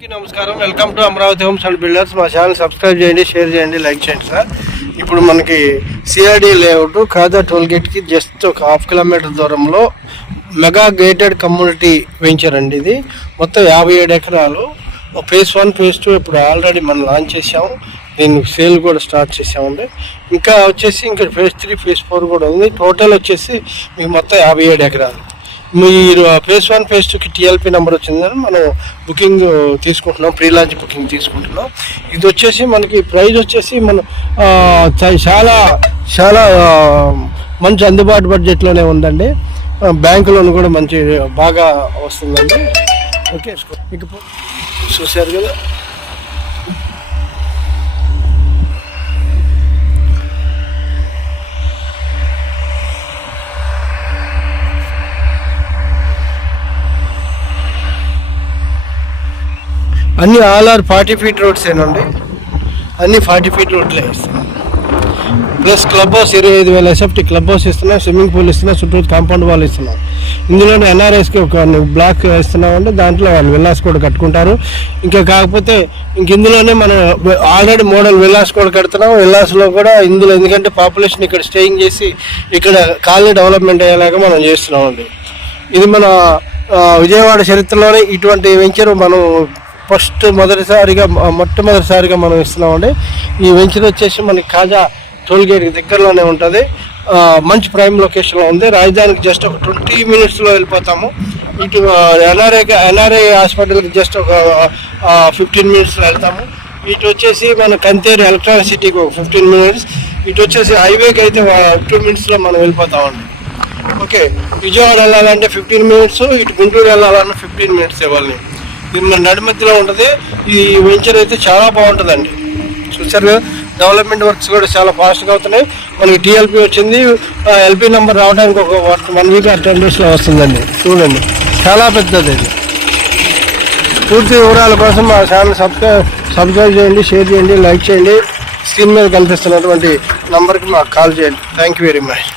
నమస్కారం, welcome to Amaravati homes and builders. మా channel subscribe చేయండి, షేర్ చేయండి, లైక్ చేయండి సార్. ఇప్పుడు మనకి సిఆర్డి లేఅవుట్ ఖాదా టోల్గేట్కి జస్ట్ ఒక 1/2 కిలోమీటర్ దూరంలో మెగా గేటెడ్ కమ్యూనిటీ వెంచర్ అండి. ఇది మొత్తం 57 ఎకరాలు. ఫేజ్ 1 ఫేజ్ 2 ఇప్పుడు ఆల్రెడీ మనం లాంచ్ చేసాము. దీనికి సేల్ కూడా స్టార్ట్ చేసామండి. ఇంకా వచ్చేసి ఇంకా ఫేజ్ 3 ఫేజ్ 4 కూడా ఉంది. టోటల్ వచ్చేసి మీకు మొత్తం 57 ఎకరాలు. మీరు ఫేజ్ 1 ఫేజ్ 2కి టీఎల్పీ నెంబర్ వచ్చిందని మనం బుకింగ్ తీసుకుంటున్నాం, ప్రీ లాంచ్ బుకింగ్ తీసుకుంటున్నాం. ఇది వచ్చేసి మనకి ప్రైస్ వచ్చేసి మనం చాలా చాలా మంచి అందుబాటు బడ్జెట్లోనే ఉందండి. బ్యాంకు లోన్ కూడా మంచి బాగా వస్తుందండి. ఓకే, ఇక చూశారు కదా. అన్ని ఆల్ ఆర్ 40 ఫీట్ రోడ్స్ ఏనండి. అన్ని 40 ఫీట్ రోడ్లే ఇస్తున్నాం. Plus club house 25,000 SFT club house ఇస్తున్నాం, స్విమ్మింగ్ పూల్ ఇస్తున్నాం, చుట్టూ కాంపౌండ్ వాల్ ఇస్తున్నాం. ఇందులోనే ఎన్ఆర్ఎస్కి ఒక బ్లాక్ ఇస్తున్నామంటే దాంట్లో వాళ్ళు విల్లాస్ కూడా కట్టుకుంటారు. ఇంకా కాకపోతే ఇందులోనే మనం ఆల్రెడీ మోడల్ విల్లాస్ కూడా కడుతున్నాం. విల్లాస్లో కూడా ఇందులో ఎందుకంటే పాపులేషన్ ఇక్కడ స్టేయింగ్ చేసి ఇక్కడ కాలనీ డెవలప్మెంట్ అయ్యేలాగా మనం చేస్తున్నామండి. ఇది మన విజయవాడ చరిత్రలోనే ఇటువంటి వెంచర్ మనం మొట్టమొదటిసారిగా మనం ఇస్తున్నామండి. ఈ వెంచర్ వచ్చేసి మనకి ఖాజా టోల్గేట్ దగ్గరలోనే ఉంటుంది. మంచి లొకేషన్లో ఉంది. రాజధానికి జస్ట్ ఒక 20 మినిట్స్లో వెళ్ళిపోతాము. ఇటు ఎన్ఆర్ఐ హాస్పిటల్కి జస్ట్ ఒక 15 మినిట్స్లో వెళ్తాము. ఇటు వచ్చేసి మన కంతేరు ఎలక్ట్రానిక్ సిటీకి ఒక 15 మినిట్స్. ఇటు వచ్చేసి హైవేకి అయితే 2 మినిట్స్లో మనం వెళ్ళిపోతామండి. ఓకే, విజయవాడ వెళ్ళాలంటే 15 మినిట్స్, ఇటు గుంటూరు వెళ్ళాలన్నా 15 మినిట్స్ ఇవ్వాలి. ఇది మన నడి మధ్యలో ఉంటుంది. ఈ వెంచర్ అయితే చాలా బాగుంటుందండి. చూసారు కదా, డెవలప్మెంట్ వర్క్స్ కూడా చాలా ఫాస్ట్గా అవుతున్నాయి. మనకి టీఎల్పీ వచ్చింది. ఎల్పీ నెంబర్ రావడానికి ఒక 1 వీక్ ఆర్ 10 డేస్లో వస్తుందండి. చూడండి, చాలా పెద్దది. పూర్తి వివరాల కోసం మా ఛానల్ సబ్స్క్రైబ్ చేయండి, షేర్ చేయండి, లైక్ చేయండి. స్క్రీన్ మీద కనిపిస్తున్నటువంటి నంబర్కి మాకు కాల్ చేయండి. Thank you very much.